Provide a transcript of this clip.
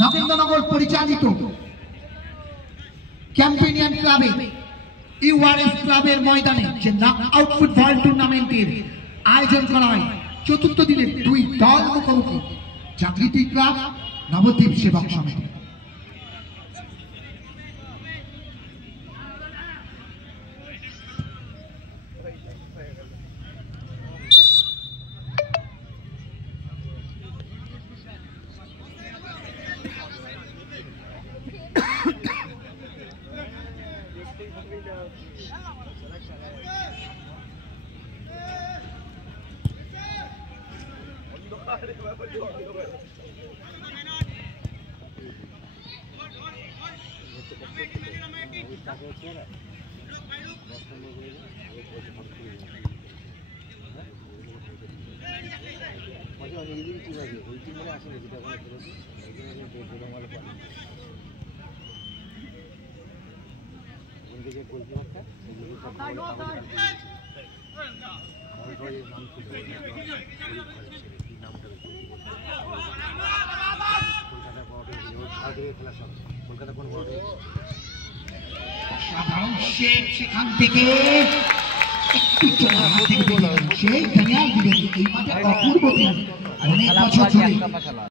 নগেন্দ্রনগর পরিচালিত চ্যাম্পিয়ন ক্লাবে ইউআরএস ক্লাবের ময়দানে যে নকআউট ফুটবল টুর্নামেন্টের আয়োজন করা হয়। চতুর্থ দিনে দুই দল মুখোমুখি, জাগৃতি ক্লাব, নবদ্বীপ সেবক সমিতি। সেখান থেকে একটু সেই দানিয়াল দিবেন এই মাঠে অপূর্ব অনেক বছর ধরে